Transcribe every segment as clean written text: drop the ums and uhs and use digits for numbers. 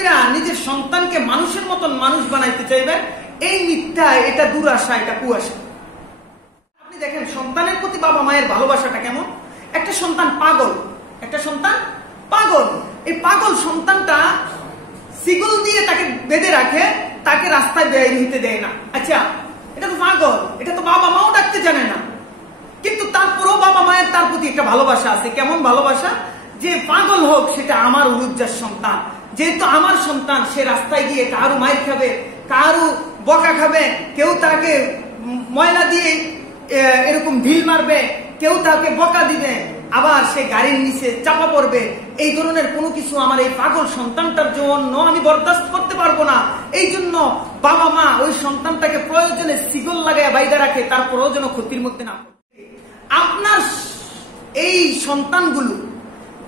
কইরা নিজের সন্তানকে মানুষের মতন মানুষ বানাইতে চাইবেন, এই মিথ্যা, এটা দুরাশা, এটা কুয়াশা। আপনি দেখেন সন্তানের প্রতি বাবা মায়ের ভালোবাসাটা কেমন। একটা সন্তান পাগল, একটা সন্তান পাগল, এই পাগল সন্তানটা সিগল দিয়ে তাকে বেঁধে রাখে, তাকে রাস্তায় বের হইতে দেয় না। আচ্ছা, এটা তো পাগল, এটা তো বাবা মাও ডাকতে জানে না, কিন্তু তারপরেও বাবা মায়ের তার প্রতি একটা ভালোবাসা আছে। কেমন ভালোবাসা? যে পাগল হোক, সেটা আমার উলুজ্জার সন্তান, যেহেতু আমার সন্তান, সে রাস্তায় গিয়ে কারো মায়ের খাবে, কারো বকা খাবে, কেউ তাকে ময়লা দিয়ে এরকম ঢিল মারবে, কেউ তাকে বকা দিবে, আবার সে গাড়ির নিচে চাপা পড়বে। এই ধরনের কোনো কিছু আমার এই পাগল সন্তানটার জন্য আমি বরদাস্ত করতে পারবো না। এই জন্য বাবা মা ওই সন্তানটাকে প্রয়োজনে সিগল লাগায় বাইরে রাখে, তারপরেও যেন ক্ষতির মধ্যে না। আপনার এই সন্তানগুলো,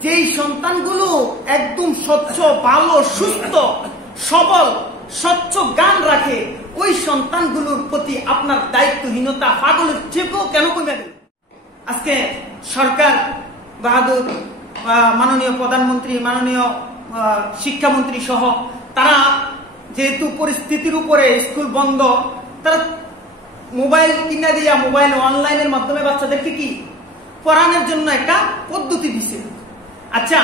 যেই সন্তানগুলো একদম স্বচ্ছ, ভালো, সুস্থ, সবল, স্বচ্ছ জ্ঞান রাখে, ওই সন্তানগুলোর প্রতি আপনার দায়িত্বহীনতা পাগলের চেয়েও কেন কমে গেল? আজকে সরকার বাহাদুর, মাননীয় প্রধানমন্ত্রী, মাননীয় শিক্ষামন্ত্রী সহ তারা যেহেতু পরিস্থিতির উপরে স্কুল বন্ধ, তারা মোবাইল কিনা দিয়া, মোবাইল অনলাইনের মাধ্যমে বাচ্চাদেরকে কি পড়ানোর জন্য একটা পদ্ধতি দিছে। আচ্ছা,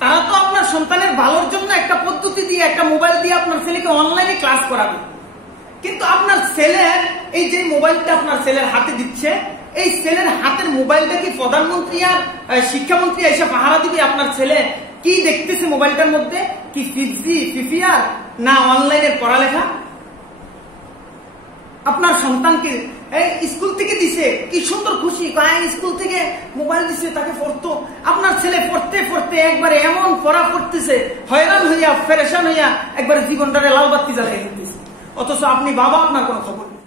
তারা তো আপনার সন্তানের ভালোর জন্য একটা পদ্ধতি দিয়ে, একটা মোবাইল দিয়ে আপনার ছেলেকে অনলাইনে ক্লাস করাবে, কিন্তু আপনার ছেলের এই যে মোবাইলটা আপনার ছেলের হাতে দিচ্ছে, এই ছেলের হাতের মোবাইলটা কি প্রধানমন্ত্রী আর শিক্ষামন্ত্রী এসে পাহারা দিবে? আপনার ছেলে কি দেখতেছে মোবাইলটার মধ্যে? কি ফিফিআর না অনলাইনের পড়ালেখা? আপনার সন্তানকে স্কুল থেকে দিছে, কি সুন্দর খুশি, স্কুল থেকে মোবাইল দিছে, তাকে পড়তো। আপনার ছেলে পড়তে পড়তে একবারে এমন পড়া পড়তেছে, হয়রান হইয়া, পেরেশান হইয়া একবারে জীবনটারে লাল বাতি জ্বালিয়ে দিতেছে, অথচ আপনি বাবা, আপনার কোনো খবর নেই।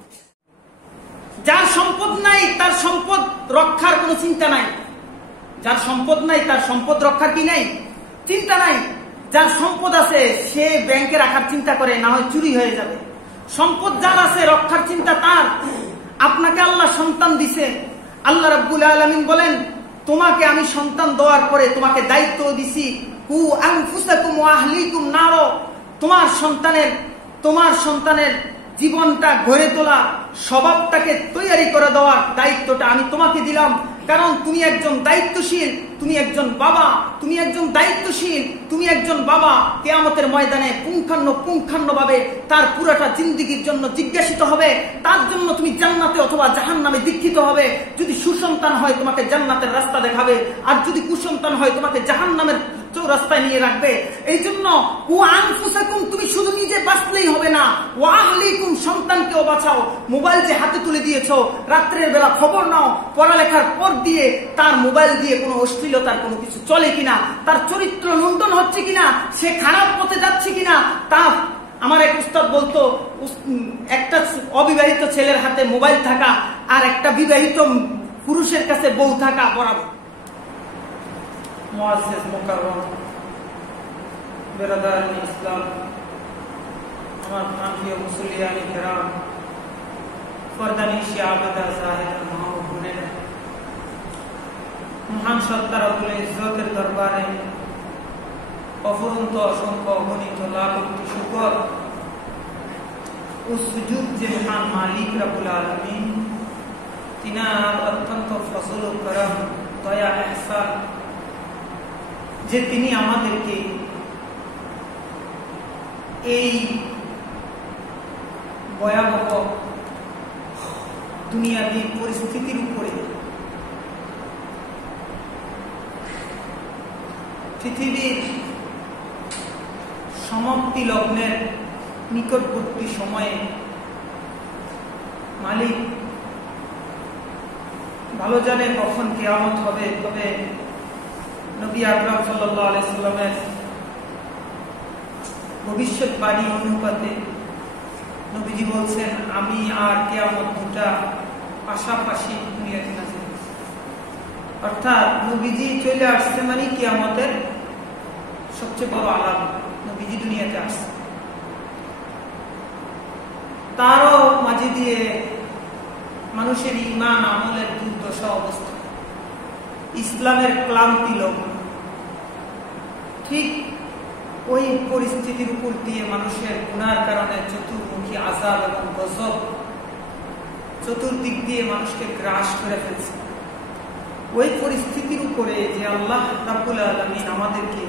যার সম্পদ নাই তার সম্পদ রক্ষার কোনো চিন্তা নাই, যার সম্পদ নাই তার সম্পদ রক্ষার কি নাই, চিন্তা নাই। যার সম্পদ আছে সে ব্যাংকে রাখার চিন্তা করে, না হয় চুরি হয়ে যাবে। সম্পদ যার আছে, রক্ষার চিন্তা তার। আপনাকে আল্লাহ সন্তান দিছে, আল্লাহ রাব্বুল আলামিন বলেন, তোমাকে আমি সন্তান দেওয়ার পরে তোমাকে দায়িত্ব দিছি, কু আনফুসাকুম ওয়া আহলিকুম নার, তোমার সন্তানের জীবনটা গড়ে তোলা, স্বভাবটাকে তৈরি করে দেওয়ার দায়িত্বটা আমি তোমাকে দিলাম। কারণ তুমি একজন দায়িত্বশীল, তুমি একজন বাবা, তুমি একজন দায়িত্বশীল, তুমি একজন বাবা। কিয়ামতের ময়দানে পুঙ্খানুপুঙ্খানুভাবে তার পুরোটা জিন্দেগির জন্য জিজ্ঞাসিত হবে। তার জন্য তুমি জান্নাতে অথবা জাহান্নামে দীক্ষিত হবে। যদি সুসন্তান হয় তোমাকে জান্নাতের রাস্তা দেখাবে, আর যদি কুসন্তান হয় তোমাকে জাহান্নামের রাস্তায় নিয়ে রাখবে। এই জন্য তুমি শুধু নিজে বাঁচলেই হবে না, ওয়া আহলিকুম, সন্তানকেও বাঁচাও। মোবাইল যে হাতে তুলে দিয়েছো, রাত্রের বেলা খবর নাও, পড়ালেখার পর দিয়ে তার মোবাইল দিয়ে কোনো অশ্লীলতার কোনো কিছু চলে কিনা, তার চরিত্র লুণ্ঠন হচ্ছে কিনা, সে খারাপ পথে যাচ্ছে কিনা। তা আমার এক উস্তাদ বলতো, একটা অবিবাহিত ছেলের হাতে মোবাইল থাকা আর একটা বিবাহিত পুরুষের কাছে বউ থাকা বরাবর। মুআজ্জিজ মুকাররম বিরাদারান ইসলাম, আমার প্রিয় মুসলিয়ানি কিরাম, ফরদানিশি আবেদা জাহিদ মাহমুদ গুনেন, মহান সত্তা রব্বুল ইজ্জতের দরবারে অফুরন্ত অসংখ্য অগণিত লাখ কোটি শুকর ও সুজুদ যে মহান মালিক রব্বুল আলামিন, তিনার অত্যন্ত ফজল ও করম, দয়া, ইহসান, যে তিনি আমাদেরকে এই ভয়াবহ দুনিয়াবী পরিস্থিতির উপরে পৃথিবীর সমাপ্তি লগ্নের নিকটবর্তী সময়ে মালিক ভালো জানে কখন কিয়ামত হবে। তবে নবী আকরাম সাল্লাল্লাহু আলাইহি সাল্লামের ভবিষ্যৎবাণী অনুপাতে নবীজি বলছেন, আমি আর কিয়ামত দুটা পাশাপাশি দুনিয়াতে নাজিল হয়েছে। অর্থাৎ নবীজি চলে আসছে মানে কিয়ামতের সবচেয়ে বড় আলামত, নবীজি দুনিয়াতে আসছে। তারও মাঝে দিয়ে মানুষের ঈমান আমলের দুর্দশা অবস্থা, ইসলামের ক্লান্তি লগ্ন। ঠিক ওই পরিস্থিতির উপর দিয়ে মানুষের গুনার কারণে চতুর্মুখী আযাব এবং গজব চতুর্দিক দিয়ে মানুষকে গ্রাস করে ফেলছে। ওই পরিস্থিতির উপরে যে আল্লাহ রাব্বুল আলামিন আমাদেরকে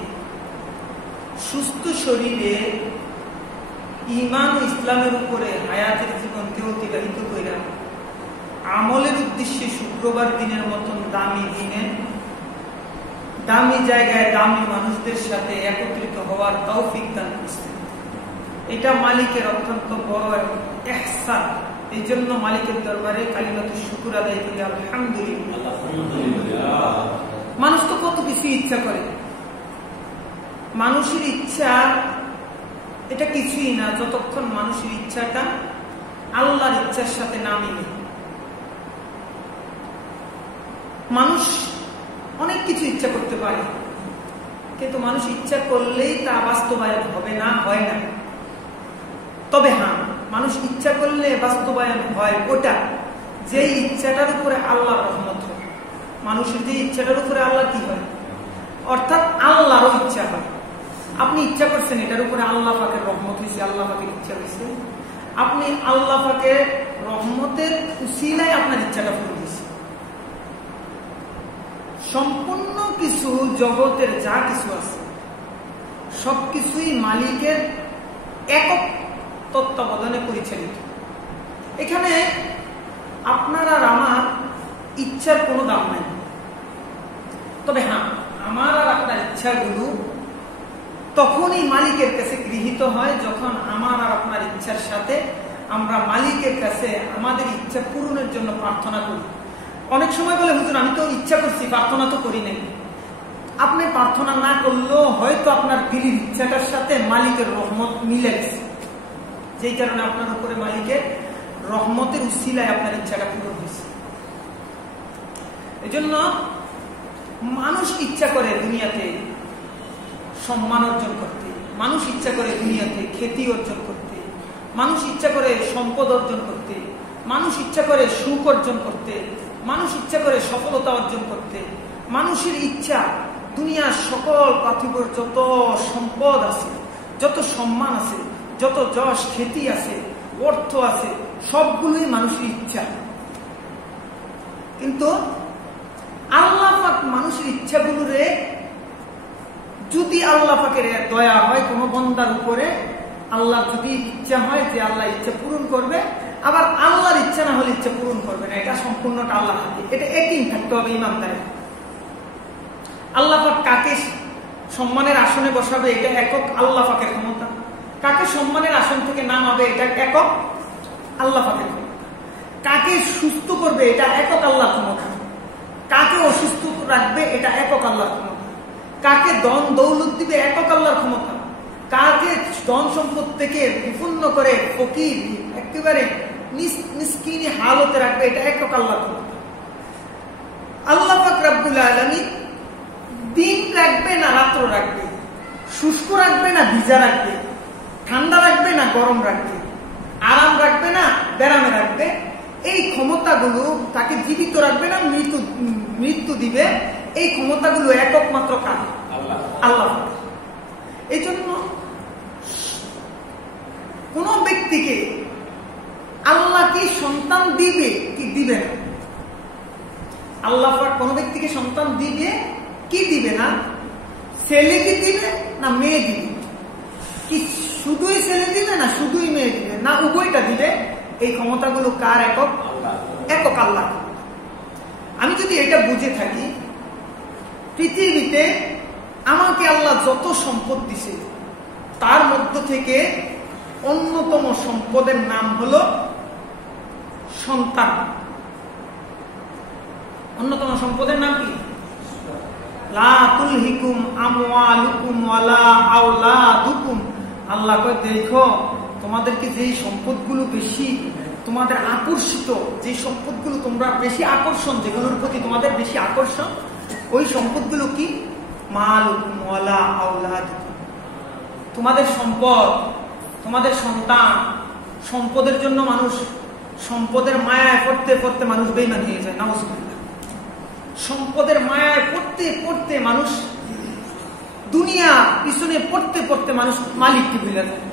সুস্থ শরীরে ঈমান ও ইসলামের উপরে হায়াতের জীবনকে অতিবাহিত কইরা আমলের উদ্দেশ্যে শুক্রবার দিনের মতন দামি দিনে দামি জায়গায় দামি মানুষদের সাথে একত্রিত হওয়ার তৌফিক দান করছে। এটা মালিকের অত্যন্ত বড় ইহসান। এই জন্য মালিকের দরবারে কালিমাতুশ শুকর আদায় করি আলহামদুলিল্লাহ। মানুষ তো কত কিছু ইচ্ছা করে, মানুষের ইচ্ছা এটা কিছুই না যতক্ষণ মানুষের ইচ্ছাটা আল্লাহর ইচ্ছার সাথে না মিলে। মানুষ অনেক কিছু ইচ্ছা করতে পারে, কিন্তু মানুষ ইচ্ছা করলেই তা বাস্তবায়ন হবে না, হয় না। তবে হ্যাঁ, মানুষ ইচ্ছা করলে বাস্তবায়ন হয় ওটা যে ইচ্ছাটার উপরে আল্লাহর রহমত হয়। মানুষের যে ইচ্ছাটার উপরে আল্লাহ কি হয়, অর্থাৎ আল্লাহরও ইচ্ছা হয়। আপনি ইচ্ছা করছেন, এটার উপরে আল্লাহ পাকের রহমত হয়েছে, আল্লাহ পাকের ইচ্ছা হয়েছে। আপনি আল্লাহ পাকের রহমতের উসিলায় আপনার ইচ্ছাটা পূরণ হয়েছে। সম্পূর্ণ কিছু জগতের যা কিছু আছে সবকিছুই মালিকের একক তত্ত্বাবধানে পরিচালিত। এখানে আপনার আর আমার ইচ্ছার কোনো দাম নাই। তবে হ্যাঁ, আমার আর আপনার ইচ্ছাগুলো তখনই মালিকের কাছে গৃহীত হয় যখন আমার আর আপনার ইচ্ছার সাথে আমরা মালিকের কাছে আমাদের ইচ্ছা পূরণের জন্য প্রার্থনা করি। অনেক সময় বলে, হুজুর আমি তো ইচ্ছা করছি, প্রার্থনা তো করি নাই। আপনি প্রার্থনা না করলেও হয়তো আপনার দিলের ইচ্ছাটার সাথে মালিকের রহমত মিলে গেছে, যেই কারণে আপনার উপরে মালিকের রহমতের উসিলায় আপনার ইচ্ছাটা পূরণ হয়েছে। এই জন্য মানুষ ইচ্ছা করে দুনিয়াতে সম্মান অর্জন করতে, মানুষ ইচ্ছা করে দুনিয়াতে খ্যাতি অর্জন করতে, মানুষ ইচ্ছা করে সম্পদ অর্জন করতে, মানুষ ইচ্ছা করে সুখ অর্জন করতে, মানুষ ইচ্ছা করে সফলতা অর্জন করতে। মানুষের ইচ্ছা দুনিয়ার সকল পার্থিবর যত সম্পদ আছে, যত সম্মান আছে, যত যশ খ্যাতি আছে, অর্থ আছে, সবগুলোই মানুষের ইচ্ছা। কিন্তু আল্লাহ পাক মানুষের ইচ্ছাগুলোরে যদি আল্লাহ পাকের দয়া হয় কোনো বান্দার উপরে, আল্লাহ যদি ইচ্ছা হয় যে আল্লাহ ইচ্ছা পূরণ করবে, আবার আল্লাহর ইচ্ছা না হলে ইচ্ছা পূরণ করবে না। এটা সম্পূর্ণটা আল্লাহ হাতে, এটা একই থাকতে হবে ইমানদারে। আল্লাহ পাক কাকে সম্মানের আসনে বসাবে এটা একক আল্লাহ পাকের ক্ষমতা, কাকে সম্মানের আসন থেকে নামাবে এটা একক আল্লাহ পাকের ক্ষমতা, কাকে সুস্থ করবে এটা একক আল্লাহর ক্ষমতা, কাকে অসুস্থ রাখবে এটা একক আল্লাহর ক্ষমতা, কাকে ধন দৌলত দিবে একক আল্লাহর ক্ষমতা, কাকে ধন সম্পদ থেকে বিপন্ন করে ফকির একেবারে মিসকিনি হালতে রাখবে এটা একক আল্লাহর ক্ষমতা। আল্লাহ পাক রব্বুল আলামিন দিন রাখবে না রাত্র রাখবে, শুষ্ক রাখবে না ভিজা রাখবে, ঠান্ডা রাখবে না গরম রাখবে, আরাম রাখবে না ব্যারামে রাখবে, এই ক্ষমতাগুলো তাকে জীবিত রাখবে না মৃত্যু দিবে, এই ক্ষমতাগুলো একক মাত্র কার? আল্লাহ। এই জন্য কোন ব্যক্তিকে আল্লাহ কি সন্তান দিবে কি দিবে না, আল্লাহ কোন ব্যক্তিকে সন্তান দিবে কি দিবে না, ছেলে কি দিবে না মেয়ে দিবে, কি শুধুই ছেলে দিবে না শুধুই মেয়ে দিবে, না উভয়টা দিবে, এই ক্ষমতাগুলো কার? একক একক আল্লাহ। আমি যদি এটা বুঝে থাকি, পৃথিবীতে আমাকে আল্লাহ যত সম্পদ দিছে তার মধ্য থেকে অন্যতম সম্পদের নাম হলো সন্তান। অন্যতম সম্পদের নাম কি? লা তুলহিকুম আমওয়ালুকুম ওয়ালা আওলাদুকুম। আল্লাহ কয় দেখো তোমাদেরকে যেই সম্পদগুলো বেশি তোমাদের আকর্ষিত, যে সম্পদগুলো তোমরা বেশি আকর্ষণ, যেগুলোর প্রতি তোমাদের বেশি আকর্ষণ, ওই সম্পদগুলো কি? মালুকুম ওয়ালা আওলাদুকুম। তোমাদের সম্পদ, তোমাদের সন্তান। সম্পদের জন্য মানুষ সম্পদের মায়ায় পড়তে পড়তে মানুষ বেঈমান হয়ে যায়, নাউজুবিল্লাহ। সম্পদের মায়ায় পড়তে পড়তে মানুষ দুনিয়া পিছনে পড়তে করতে মানুষ মালিককে ভুলে যায়।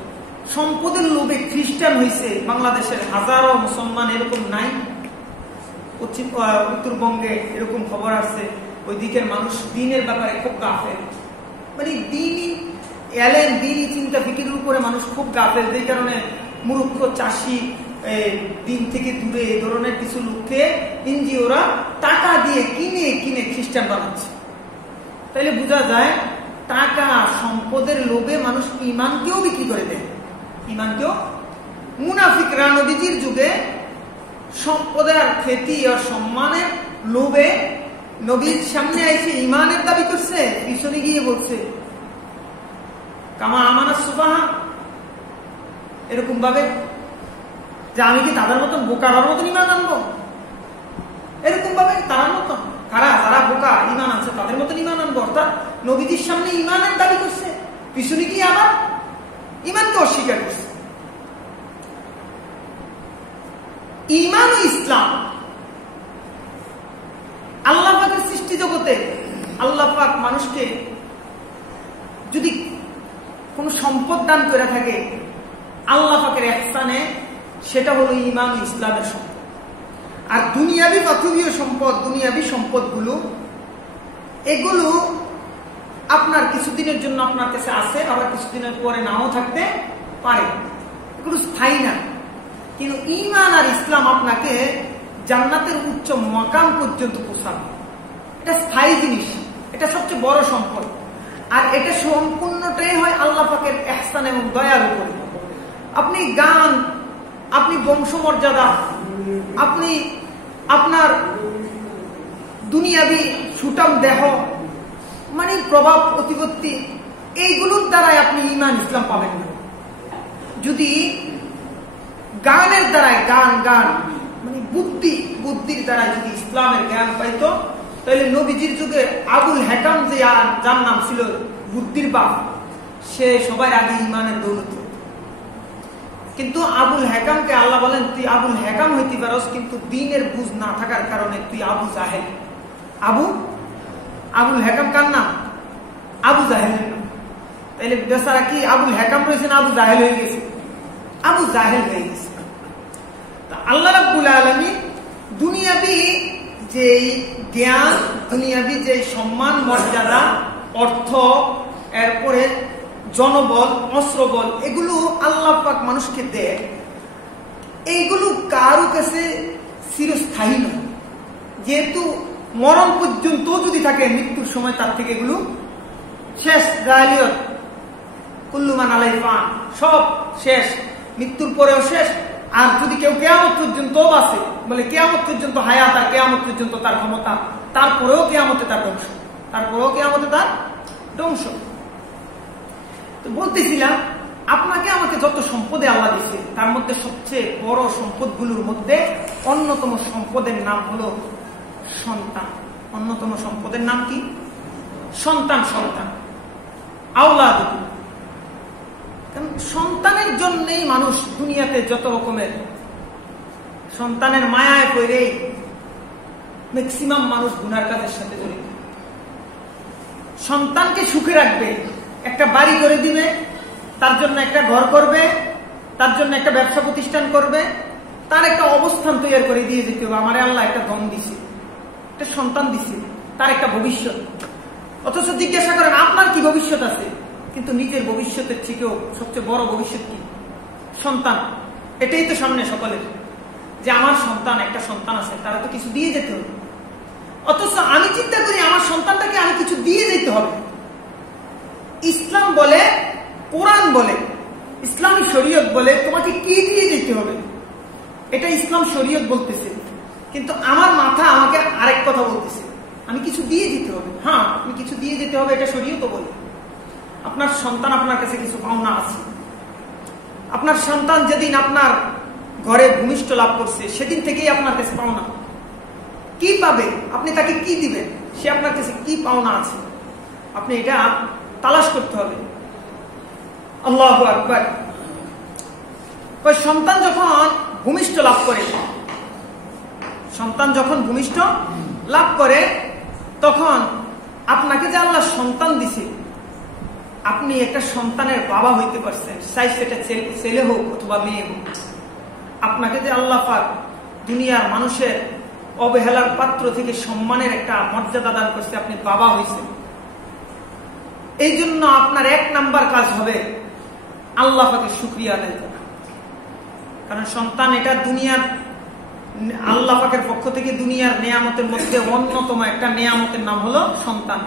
সম্পদের লোভে খ্রিস্টান হয়েছে বাংলাদেশের হাজারো মুসলমান এরকম নাই? উত্তরবঙ্গে এরকম খবর আসছে, ওই দিকের মানুষ দিনের ব্যাপারে খুব গাফেল, মানে দিনই চিন্তা ফিকিরের উপরে মানুষ খুব গাফেল। যে কারণে মূর্খ চাষি দিন থেকে দূরে এই ধরনের কিছু লোককে এনজিওরা টাকা দিয়ে কিনে খ্রিস্টান বানাচ্ছে। তাইলে বোঝা যায় টাকা সম্পদের লোভে মানুষ ইমানকেও বিক্রি করে দেয়, ইমানকেও। মুনাফিকরা নবীজির যুগে সম্পদের আর খ্যাতি আর সম্মানের লোভে নবীর সামনে এসে ইমানের দাবি করছে, পিছনে গিয়ে বলছে কামা আমানা সুফাহা, এরকম ভাবে যে আমি কি তাদের মতন বোকার মতন ইমান আনবো, এরকম ভাবে তার মতন যারা বোকা ইমান আছে তাদের মতন ইমান আনবো। অর্থাৎ নবীজির সামনে ইমানের দাবি করছে, পিছনে গিয়ে আবার ইমানকে অস্বীকার করছে। ঈমান ও ইসলাম আল্লাহ পাকের সৃষ্টি জগতে আল্লাহ পাক মানুষকে যদি কোন সম্পদ দান করে থাকে আল্লাহ পাকের ইহসানে, সেটা হলো ঈমান ও ইসলামের সম্পদ। আর দুনিয়াবি পাথবীয় সম্পদ, দুনিয়াবি সম্পদগুলো এগুলো আপনার কিছুদিনের জন্য আপনার কাছে আছে, আবার কিছুদিনের পরে নাও থাকতে পারে, এগুলো স্থায়ী না। কিন্তু ঈমান আর ইসলাম আপনাকে জান্নাতের উচ্চ মাকাম পর্যন্ত পৌঁছাবে। এটা স্থায়ী জিনিস, এটা সবচেয়ে বড় সম্পদ। আর এটা সম্পূর্ণটাই হয় আল্লাহ পাকের ইহসান এবং দয়ার উপরে। আপনি গান, আপনি বংশমর্যাদা, আপনি আপনার দুনিয়াবি সুটাম দেহ, মানে প্রভাব প্রতিপত্তি, এইগুলোর দ্বারাই আপনি ঈমান ইসলাম পাবেন না। যদি গানের দ্বারাই গান মানে বুদ্ধির দ্বারা যদি ইসলামের জ্ঞান পাইতো, তাহলে নবীজির যুগে আবুল হেকাম যে যার নাম ছিল বুদ্ধির বাপ, সে সবার আগে ঈমানের দৌলত। কিন্তু আবুল হেকামকে আল্লাহ বলেন তুই আবুল হেকাম হইতে পারস, কিন্তু দিনের বুঝ না থাকার কারণে তুই আবু জাহেল। আবুল হেকাম কার নাম? আবু জাহেলের নাম। তাইলে বেচারা কি আবুল হেকাম রয়েছে না আবু জাহেল হয়ে গেছে? আবু জাহেল হয়ে গেছে। আল্লাহ রাব্বুল আলামিন দুনিয়াবি যে জ্ঞান, দুনিয়াবি যে সম্মান মর্যাদা, অর্থ, এরপরে জনবল, অস্ত্রবল, এগুলো আল্লাহ পাক মানুষকে দেয়। এইগুলো কারো কাছে চিরস্থায়ী নয়, যেহেতু মরণ পর্যন্ত যদি থাকে, মৃত্যুর সময় তার থেকে এগুলো শেষ। জাহিলিয়ত কুল্লু মান আলাইহা ফান, সব শেষ, মৃত্যুর পরেও শেষ। আর যদি কেউ কিয়ামত পর্যন্ত বাঁচে, বলে কিয়ামত পর্যন্ত হায়াত আর কিয়ামত পর্যন্ত তার ক্ষমতা, তারপরেও কিয়ামতে তার ধ্বংস, ধ্বংস। তো বলতেছিলাম, আপনাকে আমাকে যত সম্পদে আল্লাহ দিয়েছে তার মধ্যে সবচেয়ে বড় সম্পদগুলোর মধ্যে অন্যতম সম্পদের নাম হলো সন্তান। অন্যতম সম্পদের নাম কি? সন্তান। আওলাদ। সন্তানের জন্যই মানুষ দুনিয়াতে যত রকমের, সন্তানের মায়ায় পড়েই ম্যাক্সিমাম মানুষ গুনার কাজের সাথে জড়িত। সন্তানকে সুখে রাখবে, একটা বাড়ি করে দিবে, তার জন্য একটা ঘর করবে, তার জন্য একটা ব্যবসা প্রতিষ্ঠান করবে, তার একটা অবস্থান তৈরি করে দিয়ে যেতে হবে। আমারে আল্লাহ একটা ধন দিছে, একটা সন্তান দিছে, তার একটা ভবিষ্যৎ। অথচ জিজ্ঞাসা করেন আপনার কি ভবিষ্যৎ আছে? কিন্তু নিজের ভবিষ্যতের থেকেও সবচেয়ে বড় ভবিষ্যৎ কি? সন্তান। এটাই তো সামনে সকলের, যে আমার সন্তান, একটা সন্তান আছে, তারা তো কিছু দিয়ে যেতে হবে। অথচ আমি চিন্তা করি আমার সন্তানটাকে আমি কিছু দিয়ে যেতে হবে। ইসলাম বলে, কোরআন বলে, ইসলামী শরীয়ত বলে তোমাকে কি দিয়ে যেতে হবে, এটা ইসলাম শরীয়ত বলতেছে। কিন্তু আমার মাথা আমাকে আরেক কথা বলতেছে, আমি কিছু দিয়ে যেতে হবে। হ্যাঁ, আমি কিছু দিয়ে যেতে হবে, এটা শরীয়ত বলে। আপনার সন্তান আপনার কাছে কিছু পাওনা আছে। আপনার সন্তান যেদিন আপনার ঘরে ভূমিষ্ঠ লাভ করছে, সেদিন থেকেই আপনার কাছে পাওনা। কি পাবে? আপনি তাকে কি দিবেন? সে আপনার কাছে কি পাওনা আছে, আপনি এটা তালাশ করতে হবে। আল্লাহু আকবার। সন্তান যখন ভূমিষ্ঠ লাভ করে, তখন আপনাকে যে আল্লাহ সন্তান দিছে, আপনি একটা সন্তানের বাবা হইতে পারছেন, চাই সেটা ছেলে হোক অথবা মেয়ে হোক। আপনাকে যে আল্লাহ পাক দুনিয়ার মানুষের অবহেলার পাত্র থেকে সম্মানের একটা মর্যাদা দান করছে, আপনি বাবা হয়েছেন। এই জন্য আপনার 1 নাম্বার কাজ হবে আল্লাহ পাকের শুকরিয়া আদায় করা। কারণ সন্তান এটা দুনিয়ার আল্লাহ পাকের পক্ষ থেকে দুনিয়ার নেয়ামতের মধ্যে অন্যতম একটা নেয়ামতের নাম হলো সন্তান।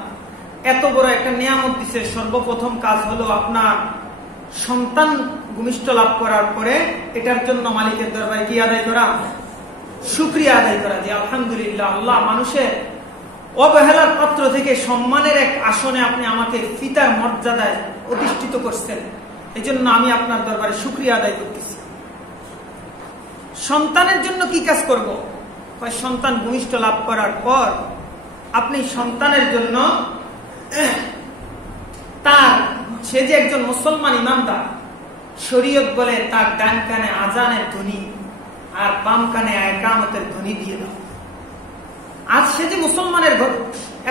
এত বড় একটা নেয়ামত দিছে, সর্বপ্রথম কাজ হলো আপনার সন্তান ভূমিষ্ঠ লাভ করার পরে এটার জন্য মালিকের দরবারে কি আদায় করা? শুকরিয়া আদায় করা, যে আলহামদুলিল্লাহ আল্লাহ মানুষের অবহেলার পাত্র থেকে সম্মানের এক আসনে আপনি আমাকে পিতার মর্যাদায় অধিষ্ঠিত করছেন, এই জন্য আমি আপনার দরবারে শুকরিয়া আদায় করতেছি। সন্তানের জন্য কি কাজ করব? সন্তান ভূমিষ্ঠ লাভ করার পর আপনি সন্তানের জন্য তার সে যে একজন মুসলমান ইমানদার, শরীয়ত বলে তার ডান কানে আজানের ধ্বনি আর বাম কানে ইকামতের ধ্বনি দিয়ে দাও। আজ সে যে মুসলমানের ঘর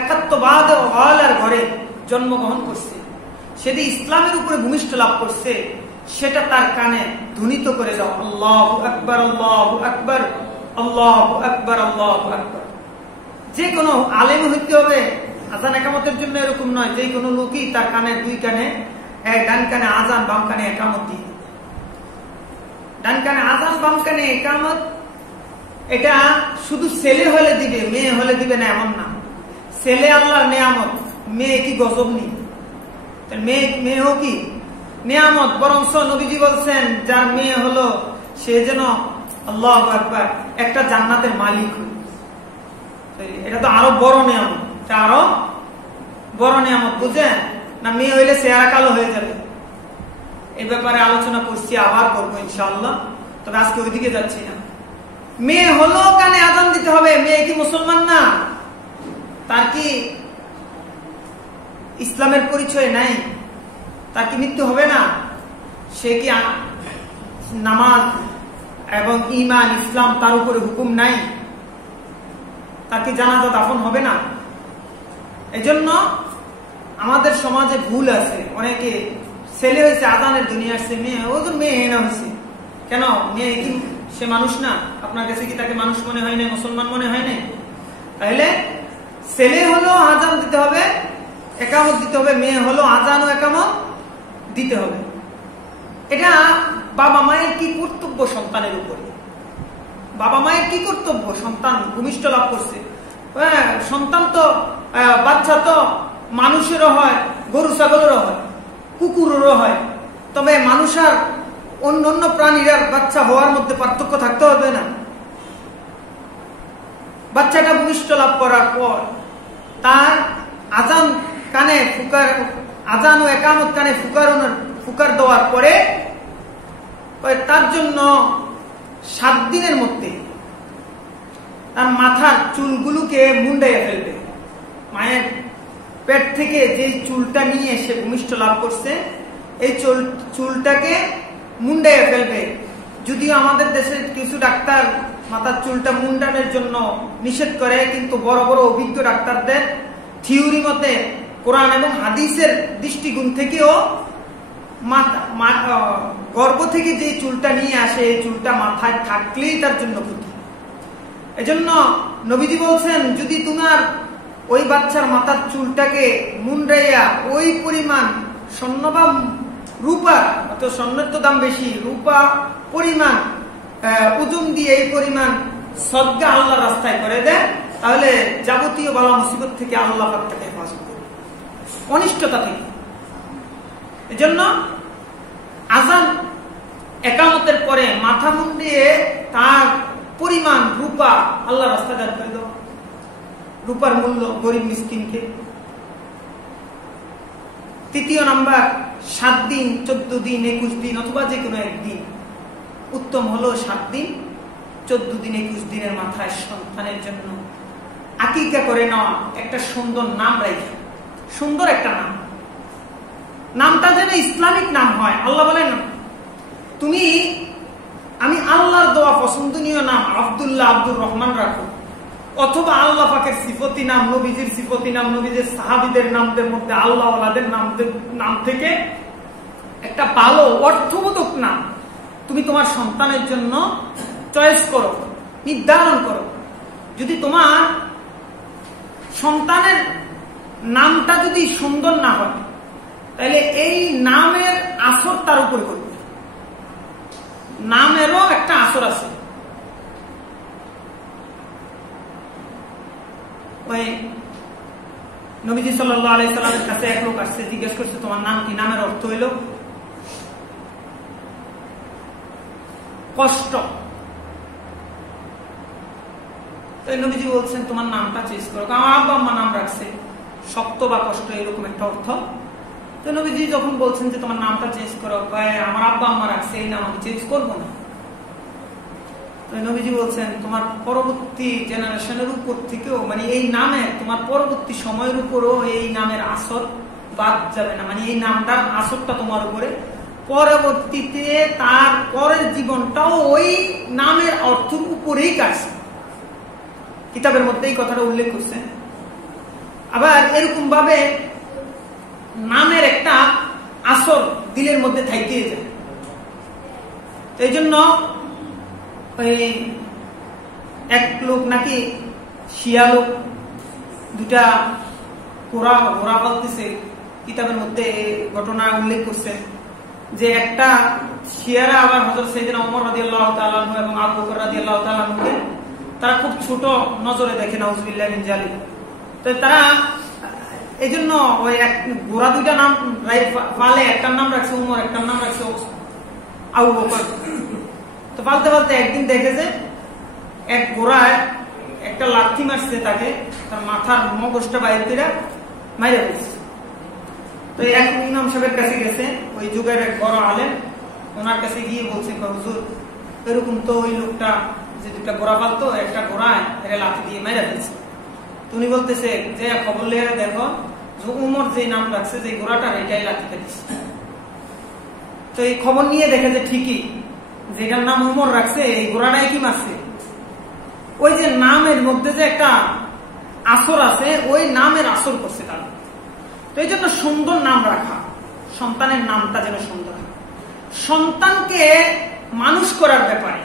একাত্মবাদ ও ওয়ালার ঘরে জন্মগ্রহণ করছে, সে যে ইসলামের উপরে ভূমিষ্ঠ লাভ করছে, সেটা তার কানে ধ্বনিত করে দাও, আল্লাহু আকবার, আল্লাহু আকবার, আল্লাহু আকবার, আল্লাহু আকবার। যে কোনো আলেম হইতে হবে আজান একামতের জন্য এরকম নয়, যে কোনো লোকই তার কানে 2 কানে, ডান কানে আজান বাম কানে একামত দিয়ে, ডান কানে আজান বাম কানে একামত। এটা শুধু ছেলে হলে দিবে, মেয়ে হলে দিবে না এমন না। ছেলে আল্লাহর নেয়ামত, মেয়ে কি গজব নেই? মেয়েও কি নেয়ামত? বরঞ্চ নবীজি বলছেন যার মেয়ে হলো সে যেন আল্লাহু আকবার একটা জান্নাতের মালিক হল। এটা তো আরো বড় নিয়ামত, এটা আরো বড় নিয়ামত, বুঝেন না? মেয়ে হইলে চেহারা কালো হয়ে যাবে, এই ব্যাপারে আলোচনা করছি, আবার করবো ইনশাআল্লাহ, তবে আজকে ওইদিকে যাচ্ছি না। মেয়ে হলো কানে আজান দিতে হবে, মেয়ে কি মুসলমান না? তার কি ইসলামের পরিচয় নাই? তার কি মৃত্যু হবে না? সে কি নামাজ এবং ঈমান ইসলাম তার উপরে হুকুম নাই? তার কি জানাজা দাফন হবে না? এজন্য আমাদের সমাজে ভুল আছে, অনেকে ছেলে হয়েছে আজানের দুনিয়া আসছে, মেয়ে ও তো মেয়ে হেনা হয়েছে। কেন? মেয়ে কি সে মানুষ না? আপনার কাছে কি তাকে মানুষ মনে হয় না, মুসলমান মনে হয় না? তাহলে ছেলে হলো আজান দিতে হবে, একামত দিতে হবে, মেয়ে হলো আজান ও একামত দিতে হবে। এটা বাবা মায়ের কি কর্তব্য সন্তানের উপরে? বাবা মায়ের কি কর্তব্য? সন্তান ভূমিষ্ঠ লাভ করছে, সন্তান তো বাচ্চা তো মানুষেরও হয়, গরু ছাগলেরও হয়, কুকুরেরও হয়। তবে মানুষ আর অন্য প্রাণীর বাচ্চা হওয়ার মধ্যে পার্থক্য থাকতে হবে না। বাচ্চাটা ভূমিষ্ঠ লাভ করার পর তার আজান কানে ফুকার, আজান ও একামত কানে ফুকার দেওয়ার পরে তার জন্য 7 দিনের মধ্যে তার মাথার চুলগুলোকে মুন্ডাইয়া ফেলবে। মায়ের পেট থেকে যে চুলটা নিয়ে সে ভূমিষ্ঠ লাভ করছে, এই চুলটাকে মুন্ডাইয়া ফেলবে। যদিও আমাদের দেশের কিছু ডাক্তার মাথার চুলটা মুন্ডানোর জন্য নিষেধ করে, কিন্তু বড় বড় অভিজ্ঞ ডাক্তারদের থিওরি মতে কোরআন এবং হাদিসের দৃষ্টিকোণ থেকেও গর্ভ থেকে যে চুলটা নিয়ে আসে, এই চুলটা মাথায় থাকলেই তার জন্য ক্ষতি। এজন্য নবীজি বলছেন, যদি তোমার ওই বাচ্চার মাথার চুলটাকে মুন্ডাইয়া ওই পরিমাণ স্বর্ণ বা রূপা, অর্থাৎ স্বর্ণের তো দাম বেশি, রূপা পরিমাণ ওজন দিয়ে এই পরিমাণ সদকা আল্লাহ রাস্তায় করে দেয়, তাহলে যাবতীয় বালা মুসিবত থেকে আল্লাহ পাক তাকে হেফাজত করবে, অনিষ্টতা থেকে। এজন্য আজান একামতের পরে মাথা মুন্ডিয়ে তার পরিমাণ রূপা আল্লাহ রাস্তায় দান করে দেওয়া, রূপার মূল্য গরিব মিসকিনকে। 3 নাম্বার, 7 দিন, 14 দিন, 21 দিন অথবা যে কোনো একদিন, উত্তম হলো 7 দিন, 14 দিন, 21 দিনের মাথায় সন্তানের জন্য আকিকা করে নেওয়া, একটা সুন্দর নাম রাখা, সুন্দর একটা নাম, নামটা যেন ইসলামিক নাম হয়। আল্লাহ বলেন, আমি আল্লাহর দেওয়া পছন্দনীয় নাম আব্দুল্লাহ, আব্দুর রহমান রাখো। অথবা আল্লাহ পাকের সিফতি নাম, নবীজির সিফতি নাম, নবীজির সাহাবীদের নামদের মধ্যে আল্লাহ ওয়ালাদের নাম থেকে একটা ভালো অর্থবোধক নাম তুমি তোমার সন্তানের জন্য চয়েস করো, নির্ধারণ করো। যদি তোমার সন্তানের নামটা যদি সুন্দর না হয়, তাহলে এই নামের আসর তার উপর করবে। নামেরও একটা আসর আছে। ওই নবীজি সাল্লাল্লাহু আলাইহি সাল্লামের কাছে এক লোক আসছে, জিজ্ঞেস করছে তোমার নাম কি? নামের অর্থ হইল কষ্ট। তো নবীজি বলছেন তোমার নামটা চেঞ্জ করো। আমার আব্বা আম্মা নাম রাখছে শক্ত বা কষ্ট, এরকম একটা অর্থ। তো নবীজি যখন বলছেন যে তোমার নামটা চেঞ্জ করো, আমার আব্বা আম্মা রাখছে এই নাম আমি চেঞ্জ করবো না। তো নবীজি বলছেন তোমার পরবর্তী জেনারেশনের উপর থেকেও, মানে এই নামে তোমার পরবর্তী সময়ের উপরও এই নামের আসর বাদ যাবে না, মানে এই নামটার আসরটা তোমার উপরে পরবর্তীতে তার পরের জীবনটাও ওই নামের অর্থের উপরেই কাটছে। কিতাবের মধ্যে এই কথাটা উল্লেখ করছে। আবার এরকম ভাবে নামের একটা আসর দিলের মধ্যে থাইতে যায়। এই জন্য ওই এক লোক নাকি শিয়া লোক দুটা ঘোড়া পালতেছে, কিতাবের মধ্যে ঘটনা উল্লেখ করছে যে একটা শিয়ারা আবার হযরত সাইয়েদনা ওমর রাদিয়াল্লাহু তাআলা আনহু এবং আবু বকর রাদিয়াল্লাহু তাআলা আনহুকে তারা খুব ছোট নজরে দেখে, নাউযুবিল্লাহি মিন যালিক। তো তারা এই জন্য ওই এক ঘোড়া দুইটা নাম পালে, একটার নাম রাখছে ওমর, একটার নাম রাখছে আবু বকর। তো পালতে পালতে একদিন দেখে যে এক ঘোড়ায় একটা লাথি মারছে তাকে, তার মাথার মগজটা বাইরে থেকে মাইরে ফেলছে। তো এক ইমাম সাহেবের কাছে গেছে, ওই যুগের এক বড় আলেম, ওনার কাছে গিয়ে বলছে হুজুর এরকম তো ওই লোকটা যে দুটা ঘোড়া পালতো, একটা ঘোড়ায় এরা লাথি দিয়ে মাইরে ফেলছে। উনি বলতেছে যে খবর লিয়ে দেখো যে উমর যে নাম রাখছে যে ঘোড়াটার এটাই লাথি ফেলছে। তো এই খবর নিয়ে দেখে যে ঠিকই যেটার নাম উমর রাখছে এই ঘোড়াটাই কি মারছে। ওই যে নামের মধ্যে যে একটা আসর আছে, ওই নামের আসর করছে তারা। তো এই জন্য সুন্দর নাম রাখা, সন্তানের নামটা যেন সুন্দর হয়। সন্তানকে মানুষ করার ব্যাপারে,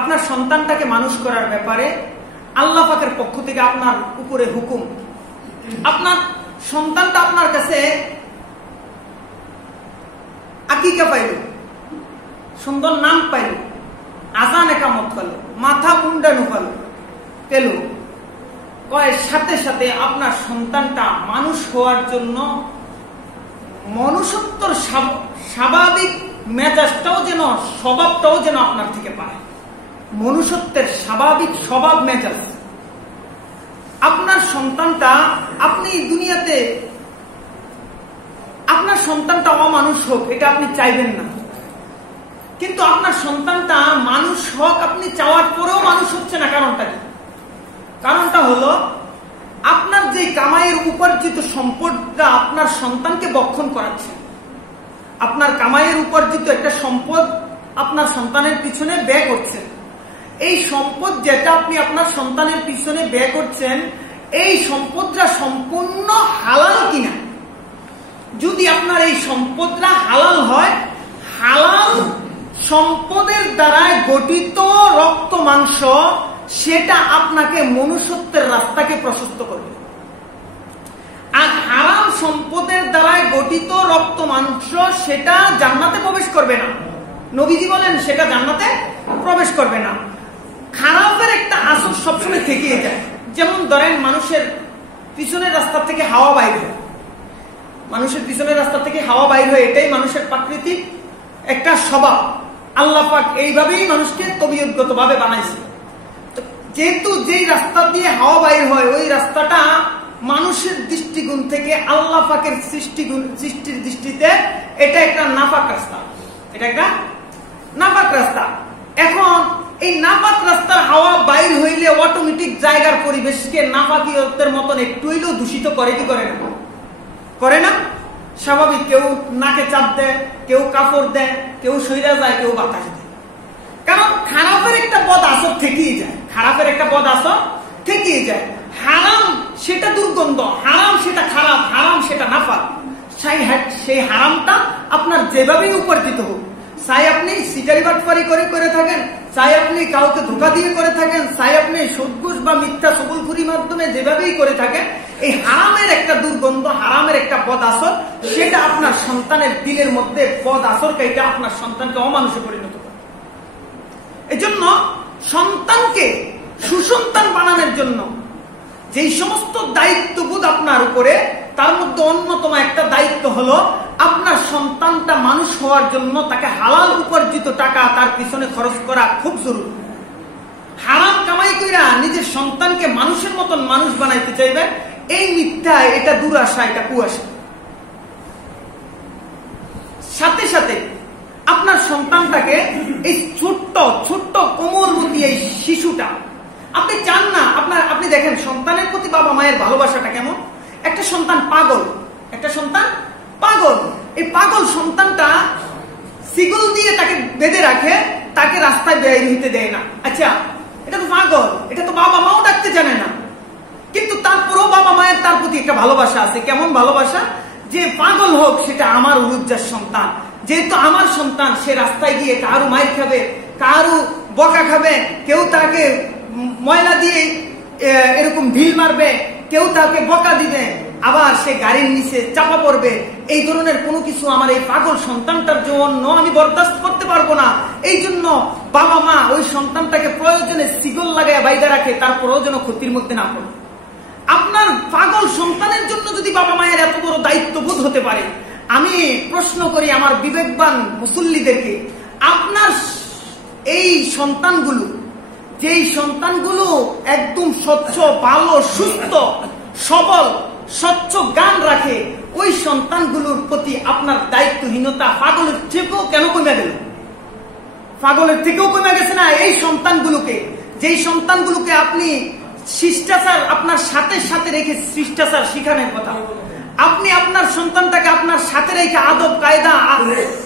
আপনার সন্তানটাকে মানুষ করার ব্যাপারে আল্লাহ পাকের পক্ষ থেকে আপনার উপরে হুকুম। আপনার সন্তানটা আপনার কাছে আকিকা পাইল, সুন্দর নাম পাইল, আজান একামত পেল, মাথা মুন্ডানো পেল, সাথে সাথে আপনার সন্তানটা মানুষ হওয়ার জন্য মনুষ্যত্বর স্বাভাবিক মেজাজটাও যেন, স্বভাবটাও যেন আপনার থেকে পায়। মনুষ্যত্বের স্বাভাবিক স্বভাব মেজাজ আপনার সন্তানটা, আপনি দুনিয়াতে আপনার সন্তানটা অমানুষ হোক এটা আপনি চাইবেন না, কিন্তু আপনার সন্তানটা মানুষ হোক আপনি চাওয়ার পরেও মানুষ হচ্ছে না। কারণটা কি? কারণটা হলো আপনার যে কামাইয়ের উপার্জিত সম্পদটা আপনার সন্তানকে বক্ষণ করাচ্ছে। আপনার কামাইয়ের উপার্জিত একটা সম্পদ আপনার সন্তানের পিছনে ব্যয় করছেন। এই সম্পদ যেটা আপনি আপনার সন্তানের পিছনে ব্যয় করছেন, এই সম্পদটা সম্পূর্ণ হালাল কিনা। যদি আপনার এই সম্পদটা হালাল হয়, হালাল সম্পদের দ্বারা গঠিত রক্ত মাংস সেটা আপনাকে মনুষ্যত্বের রাস্তাকে প্রশস্ত করবে। আর হারাম সম্পদের দ্বারা গঠিত রক্ত মাংস সেটা জান্নাতে প্রবেশ করবে না। নবীজি বলেন সেটা জান্নাতে প্রবেশ করবে না। খারাপের একটা আসর সবসময় থেকেই যায়। যেমন ধরেন মানুষের পিছনের রাস্তা থেকে হাওয়া বাইর হয়, মানুষের পিছনের রাস্তা থেকে হাওয়া বাইর হয়, এটাই মানুষের প্রাকৃতিক একটা স্বভাব। আল্লাহ পাক এইভাবেই মানুষকে তবিয়তগত ভাবে বানাইছে। যেহেতু যেই রাস্তা দিয়ে হাওয়া বাইর হয় ওই রাস্তাটা মানুষের দৃষ্টিকোণ থেকে আল্লাহ পাকের সৃষ্টির দৃষ্টিতে এটা একটা নাপাক রাস্তা, এটা একটা নাপাক রাস্তা। এখন এই নাপাক রাস্তার হাওয়া বাইর হইলে অটোমেটিক জায়গার পরিবেশকে নাপাকিয়তের মতন একটু হইলেও দূষিত করে কি করে না? করে না? স্বাভাবিক। কেউ নাকে চাপ দেয়, কেউ কাপড় দেয়, কেউ সইরা যায়, কেউ বাতাস দেয়। কারণ খারাপের একটা বদ আসর থেকেই যায়, খারাপের একটা বদ আসর থেকে যায়। হারাম সেটা দুর্গন্ধ, হারাম সেটা খারাপ, হারাম সেটা নাফা। সেই হারামটা আপনার যেভাবেই উপার্জিত হোক, চাই আপনি সিটারি বাটপারি করে থাকেন, চাই আপনি কাউকে ধোঁকা দিয়ে করে থাকেন, চাই আপনি সুদ ঘুষ বা মিথ্যা সবলখুরির মাধ্যমে যেভাবেই করে থাকেন, এই হারামের একটা দুর্গন্ধ, হারামের একটা বদ আসর, সেটা আপনার সন্তানের দিলের মধ্যে বদ আসরকে, এটা আপনার সন্তানকে অমানুষে পরিণত করে। এই জন্য সন্তানকে সুসন্তান বানানোর জন্য যেই সমস্ত দায়িত্ববোধ আপনার উপরে, তার মধ্যে অন্যতম একটা দায়িত্ব হলো আপনার সন্তানটা মানুষ হওয়ার জন্য তাকে হালাল উপার্জিত টাকা তার পিছনে খরচ করা খুব জরুরি। হারাম কামাই কইরা নিজের সন্তানকে মানুষের মতন মানুষ বানাইতে চাইবেন, এই মিথ্যা, এটা দুরাশা, এটা কুয়াশা। সাথে সাথে আপনার সন্তানটাকে এই ছোট্ট কোমলমতি এই শিশুটা আপনি চান না, আপনি দেখেন সন্তানের প্রতি বাবা মায়ের ভালোবাসাটা কেমন। একটা সন্তান পাগল, এই পাগল সন্তানটা সিগল দিয়ে তাকে বেঁধে রাখে, তাকে রাস্তায় বের হইতে দেয় না। আচ্ছা, এটা তো পাগল, এটা তো বাবা মাও ডাকতে জানে না, কিন্তু তারপরেও বাবা মায়ের তার প্রতি একটা ভালোবাসা আছে। কেমন ভালোবাসা? যে পাগল হোক, সেটা আমার উলুজ্জার সন্তান, যেহেতু আমার সন্তান, সে রাস্তায় গিয়ে কারু মাইর খাবে, কারু বকা খাবে, কেউ তাকে ময়লা দিয়ে এরকম ঢিল মারবে, কেউ তাকে বকা দিবে, আবার সে গাড়ির নিচে চাপা পড়বে, এই ধরনের কোনো কিছু আমার এই পাগল সন্তানটার জন্য আমি বরদাস্ত করতে পারবো না। এই জন্য বাবা মা ওই সন্তানটাকে প্রয়োজনে সিগল লাগায় বাইরে রাখে, তার প্রয়োজনে ক্ষতির মধ্যে না পড়ে। আপনার পাগল সন্তানের জন্য যদি বাবা মায়ের এত বড় দায়িত্ববোধ হতে পারে, আমি প্রশ্ন করি আমার বিবেকবান মুসল্লিদেরকে, আপনার এই সন্তানগুলো, যেই সন্তানগুলো একদম স্বচ্ছ, ভালো, সুস্থ, সবল, স্বচ্ছ জ্ঞান রাখে, ওই সন্তানগুলোর প্রতি আপনার দায়িত্বহীনতা পাগলের থেকেও কেন কমে গেল? পাগলের থেকেও কমে গেছে না? এই সন্তানগুলোকে, যেই সন্তানগুলোকে আপনি শিষ্টাচার আপনার সাথে রেখে শিষ্টাচার শিখানোর কথা, আপনি আপনার সন্তানটাকে আপনার সাথে রেখে আদব কায়দা,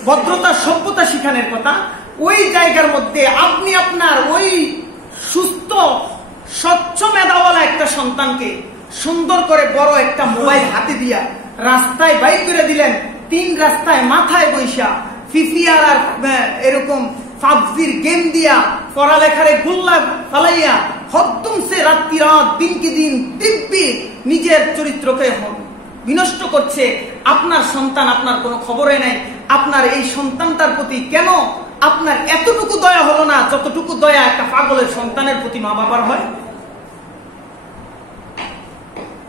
ভদ্রতা, সভ্যতা শিখানোর কথা, ওই জায়গার মধ্যে আপনি আপনার ওই সুস্থ স্বচ্ছ মেধাওয়ালা একটা সন্তানকে সুন্দর করে বড় একটা মোবাইল হাতে দিয়া রাস্তায় বাইর করে দিলেন, 3 রাস্তায় মাথায় বৈশা ফিফিআর আর এরকম পাবজির গেম দিয়া পড়ালেখারে গুল্লা ফালাইয়া হদ্দুম সে রাত্রি রাত, দিনকে দিন দিব্যি নিজের চরিত্রকে বিনষ্ট করছে। আপনার সন্তান, আপনার কোনো খবরে নাই। আপনার এই সন্তানটার প্রতি কেন আপনার এতটুকু দয়া হলো না যতটুকু দয়া একটা পাগলের সন্তানের প্রতি মা বাবার হয়?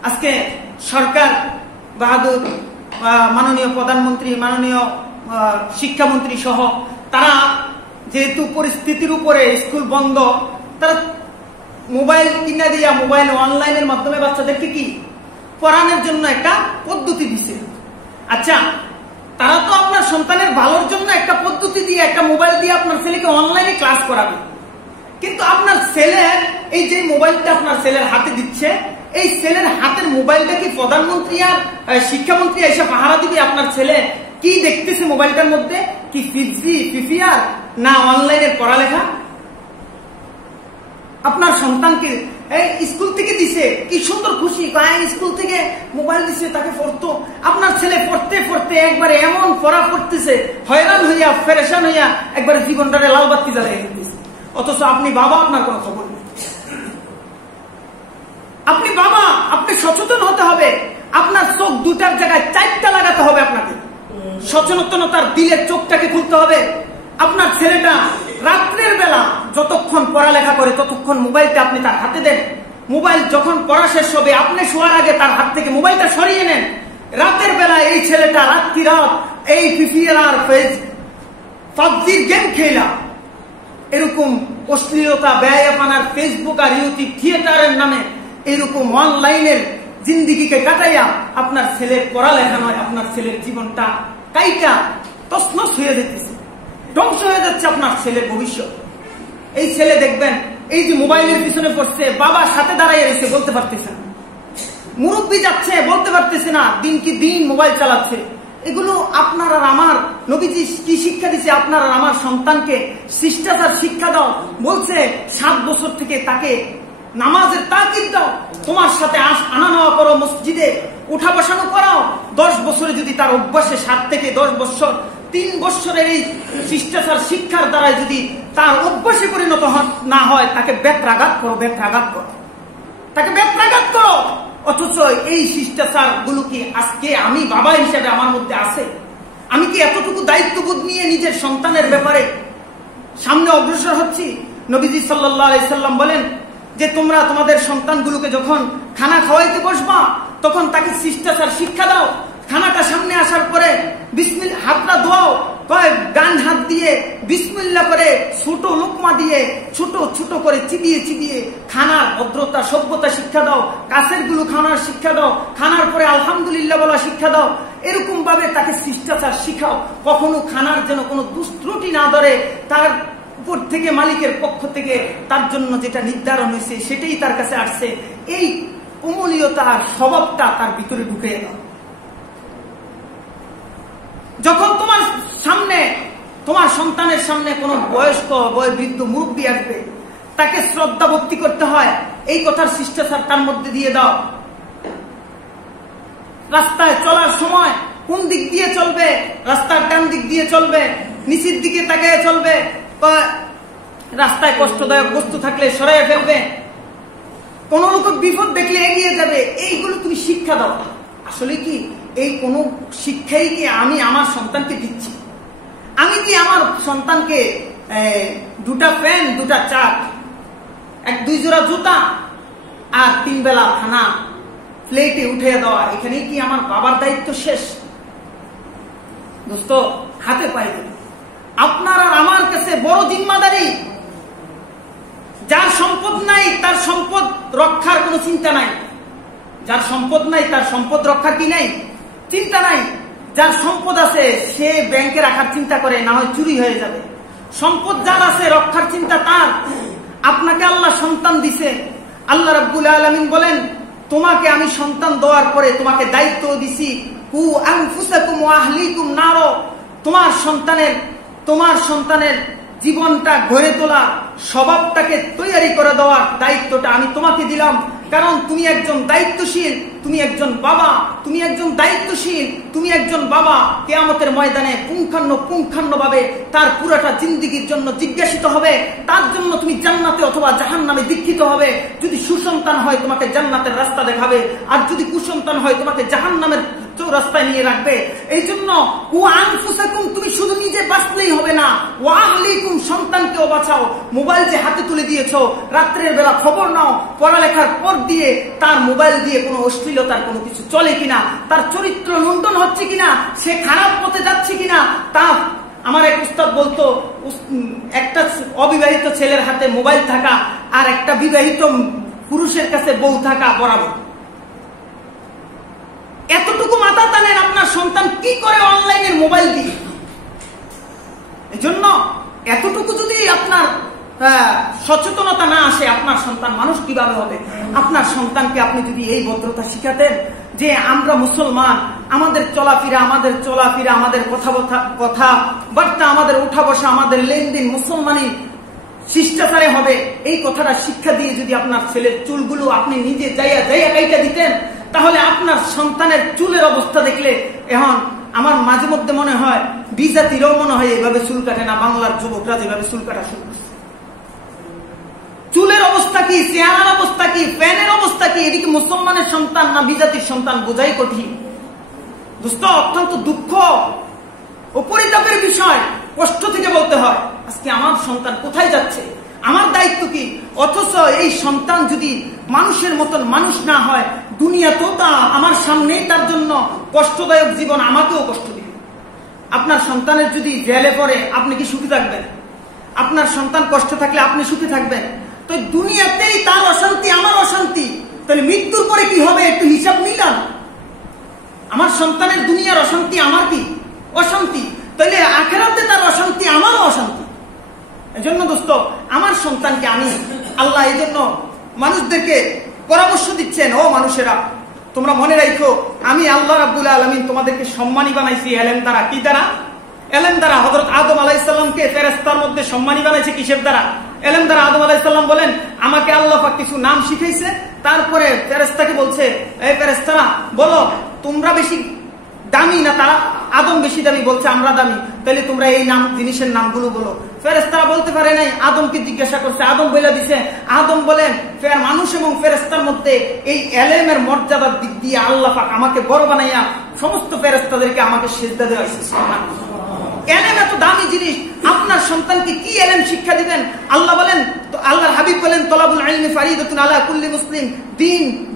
আজকে সরকার বাহাদুর, মাননীয় প্রধানমন্ত্রী, মাননীয় শিক্ষামন্ত্রী সহ তারা যেহেতু পরিস্থিতির উপরে স্কুল বন্ধ, তারা মোবাইল কিনা দিয়া মোবাইল অনলাইনের মাধ্যমে বাচ্চাদেরকে কি পড়ানোর জন্য একটা পদ্ধতি দিছে। আচ্ছা, তারা তো আপনার সন্তানের ভালোর জন্য একটা পদ্ধতি দিয়ে, একটা মোবাইল দিয়ে আপনার ছেলেকে অনলাইনে ক্লাস করাবে, কিন্তু আপনার ছেলে এই যে মোবাইলটা আপনার ছেলের হাতে দিচ্ছে, এই ছেলের হাতের মোবাইলটা কি প্রধানমন্ত্রী আর শিক্ষামন্ত্রী এসে পাহারা দিবে? আপনার ছেলে কি দেখতেছে মোবাইলটার মধ্যে? কি ফিফিআর না অনলাইনের পড়ালেখা? আপনার সন্তানকে স্কুল থেকে দিছে, কি সুন্দর খুশি, স্কুল থেকে মোবাইল দিছে, তাকে পড়তো। আপনার ছেলে পড়তে পড়তে একবারে এমন পড়া পড়তেছে, হয়রান হইয়া ফেরেশান হইয়া একবারে জীবনটারে লাল বাতি জ্বালিয়ে দিতেছে, অথচ আপনি বাবা, আপনার কোনো খবর নেই। আপনি বাবা, আপনি সচেতন হতে হবে। আপনার চোখ দুটার জায়গায় 4টা লাগাতে হবে। আপনাকে সচেতনতার দিলের চোখটাকে খুলতে হবে। আপনার ছেলেটা রাত্রের বেলা যতক্ষণ পড়ালেখা করে ততক্ষণ মোবাইলটা আপনি তার হাতে দেন। মোবাইল যখন পড়া শেষ হবে, আপনি শোয়ার আগে তার হাত থেকে মোবাইলটা সরিয়ে নেন। রাতের বেলা এই ছেলেটা রাত্রি রাত এই ফিফিআর আর পাবজির গেম খেলা, এরকম অশ্লীলতা, ব্যয়াপানার ফেসবুক আর ইউটিউব থিয়েটারের নামে এরকম অনলাইনের জিন্দিগিকে কাটাইয়া আপনার ছেলের পড়ালেখা নয়, আপনার ছেলের জীবনটা কাইটা তছনছ হয়ে যেতেছে, ধ্বংস হয়ে যাচ্ছে আপনার ছেলের ভবিষ্যৎ। এই ছেলে দেখবেন এই যে মোবাইলের পিছনে পড়ছে, বাবার সাথে দাঁড়াইয়া রয়েছে, বলতে পারতেছে না, মুরব্বী যাচ্ছে বলতে পারতেছে না, দিন কি দিন মোবাইল চালাচ্ছে। এগুলো আপনার আর আমার নবীজি কি শিক্ষা দিচ্ছে? আপনার আর আমার সন্তানকে শিষ্টাচার শিক্ষা দাও বলছে। 7 বছর থেকে তাকে নামাজের তাকিদ দাও, তোমার সাথে আনা নেওয়া করো, মসজিদে উঠা বসানো করাও। 10 বছরে যদি তার অভ্যাসে 7 থেকে 10 বছর 3 বছরের এই শিষ্টাচার শিক্ষার দ্বারা যদি তার অভ্যাসে পরিণত না হয়, তাকে ব্যত্রাঘাত করো, তাকে ব্যত্রাঘাত করো। অথচ এই শিষ্টাচার গুলো কি আজকে আমি বাবা হিসেবে আমার মধ্যে আছে? আমি কি এতটুকু দায়িত্ববোধ নিয়ে নিজের সন্তানের ব্যাপারে সামনে অগ্রসর হচ্ছি? নবীজি সাল্লাল্লাহু আলাইহি সাল্লাম বলেন যে তোমরা তোমাদের সন্তানগুলোকে যখন খানা খাওয়াইতে বসবা, তখন তাকে শিষ্টাচার শিক্ষা দাও। খানাটা সামনে আসার পরে বিসমিল্লাহ, হাতটা ধোয়াও, ডান হাত দিয়ে বিসমিল্লাহ করে ছোট লোকমা দিয়ে ছোট ছোট করে চিবিয়ে চিবিয়ে খানার ভদ্রতা সভ্যতা শিক্ষা দাও। কাছের গুলো খানার শিক্ষা দাও। খানার পরে আলহামদুলিল্লাহ বলা শিক্ষা দাও। এরকম ভাবে তাকে শিষ্টাচার শিখাও। কখনো খানার যেন কোনো দুষ্ত্রুটি না ধরে, তার উপর থেকে মালিকের পক্ষ থেকে তার জন্য যেটা নির্ধারণ হয়েছে সেটাই তার কাছে আসছে, এই কোমলীয়তার স্বভাবটা তার ভিতরে ঢুকে দাও। যখন তোমার সামনে, তোমার সন্তানের সামনে কোনো বয়স্ক বৃদ্ধ মুরব্বী আসবে, তাকে শ্রদ্ধা ভক্তি করতে হয়, এই কথার শিষ্টাচার তার মধ্যে দিয়ে দাও। রাস্তায় চলার সময় কোন দিক দিয়ে চলবে, রাস্তার ডান দিক দিয়ে চলবে, নিচের দিকে তাকিয়ে চলবে, রাস্তায় কষ্টদায়ক বস্তু থাকলে সরাইয়া ফেলবে, কোন রকম বিপদ দেখলে এগিয়ে যাবে, এইগুলো তুমি শিক্ষা দাও। আসলে কি এই কোন শিক্ষাই কি আমি আমার সন্তানকে দিচ্ছি? আমি কি আমার সন্তানকে 2টা প্যান্ট, 2টা চাট, 2 জোড়া জুতা আর 3 বেলা খানা প্লেটে উঠে দেওয়া, এখানেই কি আমার বাবার দায়িত্ব শেষ? দোস্ত, হাতে পায়ে দেবে। আপনার আর আমার কাছে বড় জিম্মাদারি। যার সম্পদ নাই তার সম্পদ রক্ষার কোনো চিন্তা নাই। যার সম্পদ নাই তার সম্পদ রক্ষার কি নাই? চিন্তা নাই। যার সম্পদ আছে সে ব্যাংকে রাখার চিন্তা করে, না হয় চুরি হয়ে যাবে। সম্পদ যার আছে রক্ষার চিন্তা তার। আপনাকে আল্লাহ সন্তান দিছে। আল্লাহ রাব্বুল আলামিন বলেন, তোমাকে আমি সন্তান দেওয়ার পরে তোমাকে দায়িত্ব দিছি, কু আনফুসাকুম ওয়া আহলিকুম নার, তোমার সন্তানের জীবনটা গড়ে তোলা, স্বভাবটাকে তৈরি করে দেওয়ার দায়িত্বটা আমি তোমাকে দিলাম। কারণ তুমি একজন দায়িত্বশীল, তুমি একজন বাবা, তুমি একজন দায়িত্বশীল, তুমি একজন বাবা। কিয়ামতের ময়দানে পুঙ্খানুপুঙ্খানুভাবে তার পুরাটা জিন্দেগির জন্য জিজ্ঞাসিত হবে। তার জন্য তুমি জান্নাতে অথবা জাহান্নামে দীক্ষিত হবে। যদি সুসন্তান হয় তোমাকে জান্নাতের রাস্তা দেখাবে, আর যদি কুসন্তান হয় তোমাকে জাহান্নামের রাস্তায় নিয়ে রাখবে। এই জন্য তুমি শুধু নিজে বাঁচলেই হবে না, ওয়া আহলিকুম, সন্তানকেও বাঁচাও। মোবাইল যে হাতে তুলে দিয়েছ, রাত্রের বেলা খবর নাও, পড়ালেখার পর দিয়ে তার মোবাইল দিয়ে কোনো অশ্লীলতার কোনো কিছু চলে কিনা, তার চরিত্র লুণ্ঠন হচ্ছে কিনা, সে খারাপ পথে যাচ্ছে কিনা। তা আমার এক উস্তাদ বলতো, একটা অবিবাহিত ছেলের হাতে মোবাইল থাকা আর একটা বিবাহিত পুরুষের কাছে বউ থাকা বরাবর। এতটুকু মাথা টানেন আপনার সন্তান কি করে অনলাইনের মোবাইল দিয়ে। এজন্য এতটুকু যদি আপনার সচেতনতা না আসে, আপনার সন্তান মানুষ কিভাবে হবে? আপনার সন্তানকে আপনি যদি এই ভদ্রতা শিখাতেন যে আমরা মুসলমান, আমাদের চলাফেরা, আমাদের কথাবার্তা, আমাদের উঠা বসা, আমাদের লেনদেন মুসলমানি শিষ্টাচারে হবে, এই কথাটা শিক্ষা দিয়ে যদি আপনার ছেলের চুলগুলো আপনি নিজে যাইয়া কাইটা দিতেন, তাহলে আপনার সন্তানের চুলের অবস্থা দেখলে এখন আমার মাঝে মধ্যে মনে হয় বিজাতিরাও মনে হয় এভাবে চুল কাটে না। বাংলার যুবকরা যেভাবে চুল কাটা শুরু করছে, চুলের অবস্থা কি, চেহারার অবস্থা কি, প্যানের অবস্থা কি, এদিকে মুসলমানের সন্তান না বিজাতির সন্তান বোঝাই কঠিন। দোস্ত, অত্যন্ত দুঃখ ও পরিতাপের বিষয়, কষ্ট থেকে বলতে হয় আজকে আমার সন্তান কোথায় যাচ্ছে, আমার দায়িত্ব কি। অথচ এই সন্তান যদি মানুষের মতন মানুষ না হয়, দুনিয়া তো তা আমার সামনেই তার জন্য কষ্টদায়ক জীবন, আমাকেও কষ্ট দিবে। আপনার সন্তানের যদি জেলে পড়ে আপনি কি সুখী থাকবেন? আপনার সন্তান কষ্ট থাকলে আপনি সুখী থাকবেন? তো দুনিয়াতেই তার অশান্তি, আমার অশান্তি, তাহলে মৃত্যুর পরে কি হবে একটু হিসাব মিলান। আমার সন্তানের দুনিয়ার অশান্তি, আমার কি অশান্তি, তাহলে আখেরাতে তার অশান্তি, আমারও অশান্তি। এজন্য দোস্ত, আমার সন্তানকে আমি আল্লাহ এই জন্য মানুষদেরকে পরামর্শ দিচ্ছেন, ও মানুষেরা তোমরা মনে রাখো, আমি আল্লাহ রাব্বুল আলামিন তোমাদেরকে সম্মানী বানাইছি এলেম দ্বারা। কি দ্বারা? এলেম দ্বারা। হযরত আদম আলাইহিস সালামকে ফেরেশতার মধ্যে সম্মানী বানাইছে কিসের দ্বারা? এলেম দ্বারা আদম আলাইহিস সালাম বলেন, আমাকে আল্লাহ পাক কিছু নাম শিখাইছে, তারপরে ফেরেশতাকে বলছে, এই ফেরেশতারা বলো তোমরা বেশি দামি না তারা আদম বেশি দামি? বলছে আমরা দামি। তাহলে তোমরা এই নাম জিনিসের নামগুলো বলো। ফেরেশতারা বলতে পারে নাই, আদমকে জিজ্ঞাসা করছে, আদম বলে দিছে। আদম বলেন, মানুষ এবং ফেরেশতার মধ্যে এই এলেমের মর্যাদার দিক দিয়ে আল্লাহ পাক আমাকে বড় বানাইয়া সমস্ত ফেরেশতাদেরকে আমাকে সিজদা দেওয়াইছে। এলেম এত দামি জিনিস, আপনার সন্তানকে কি এলেম শিক্ষা দিবেন? আল্লাহ বলেন, আল্লাহর হাবিব বলেন, তলাবুল ইলমি ফারিদাতুন আলা কুল্লি মুসলিম।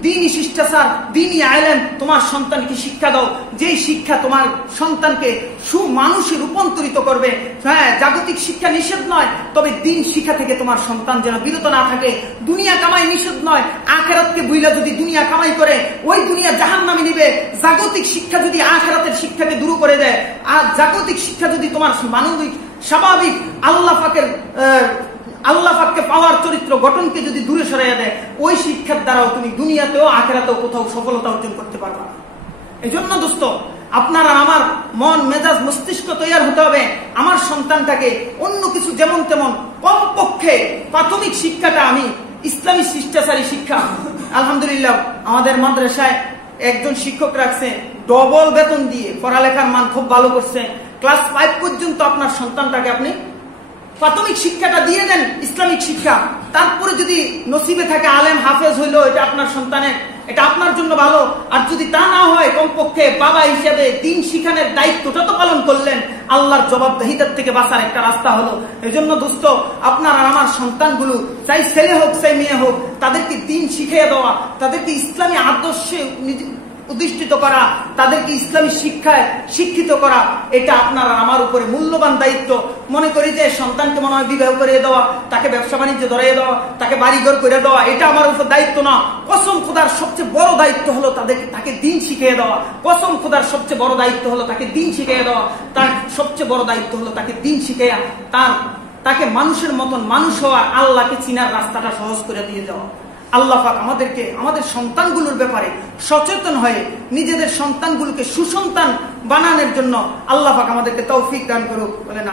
দ্বীনি শিষ্টাচার, দ্বীনি ইলম তোমার সন্তানকে শিক্ষা দাও, যে শিক্ষা তোমার সন্তানকে সুমানুষে রূপান্তরিত করবে। হ্যাঁ, জাগতিক শিক্ষা নিষেধ নয়, তবে দ্বীন শিক্ষা থেকে তোমার সন্তান যেন বিরত না থাকে। দুনিয়া কামাই নিষেধ নয়, আখিরাতকে ভুইলা যদি দুনিয়া কামাই করে ওই দুনিয়া জাহান্নামে নিবে। জাগতিক শিক্ষা যদি আখিরাতের শিক্ষাকে দূর করে দেয়, আর জাগতিক শিক্ষা যদি তোমার মানবিক স্বাভাবিক আল্লাহ পাককে পাওয়ার চরিত্র গঠনকে যদি দূরে সরাইয়া দেয়, ওই শিক্ষার দ্বারাও তুমি দুনিয়াতেও আখিরাতেও কোথাও সফলতা অর্জন করতে পারবা। এই জন্য দোস্ত, আপনার আর আমার মন মেজাজ মস্তিষ্ক তৈরি হতে হবে। আমার সন্তানটাকে অন্য কিছু যেমন তেমন, কমপক্ষে প্রাথমিক শিক্ষাটা আমি ইসলামী শিষ্টাচারী শিক্ষা। আলহামদুলিল্লাহ, আমাদের মাদ্রাসায় একজন শিক্ষক রাখছে, ডবল বেতন দিয়ে পড়ালেখার মান খুব ভালো করছে। ক্লাস 5 পর্যন্ত আপনার সন্তানটাকে আপনি প্রাথমিক শিক্ষাটা দিয়ে দেন, ইসলামিক শিক্ষা। তারপরে যদি নসিবে থাকে আলেম হাফেজ হইলো, এটা আপনার সন্তানের, এটা আপনার জন্য ভালো। আর যদি তা না হয়, কমপক্ষে বাবা হিসেবে দ্বীন শিখানোর দায়িত্বটা তো পালন করলেন, আল্লাহর জবাবদিহিতার থেকে বাঁচার একটা রাস্তা হলো। এই জন্য দোস্ত, আপনার আর আমার সন্তানগুলো, চাই ছেলে হোক চাই মেয়ে হোক, তাদেরকে দ্বীন শিখিয়ে দেওয়া, তাদেরকে ইসলামী আদর্শে প্রতিষ্ঠিত করা, তাদেরকে ইসলামী শিক্ষায় শিক্ষিত করা, এটা আপনার আমার উপরে মূল্যবান দায়িত্ব। মনে করি যে সন্তানকে মনে হয় বিবাহ করে দেওয়া, তাকে ব্যবসা বাণিজ্য ধরিয়ে দেওয়া, তাকে বাড়িঘর করে দেওয়া, এটা আমার উপর দায়িত্ব না। কসম খোদার সবচেয়ে বড় দায়িত্ব হলো তাকে দ্বীন শিখিয়ে দেওয়া। কসম খোদার সবচেয়ে বড় দায়িত্ব হলো তাকে দ্বীন শিখিয়ে দেওয়া। তার সবচেয়ে বড় দায়িত্ব হলো তাকে দ্বীন শিখিয়ে তাকে মানুষের মতন মানুষ হওয়া, আল্লাহকে চিনার রাস্তাটা সহজ করে দিয়ে দেওয়া। আল্লাহ পাক আমাদেরকে আমাদের সন্তানগুলোর ব্যাপারে সচেতন হয়ে নিজেদের সন্তানগুলোকে সুসন্তান বানানোর জন্য আল্লাহ পাক আমাদেরকে তৌফিক দান করুক। বলেন।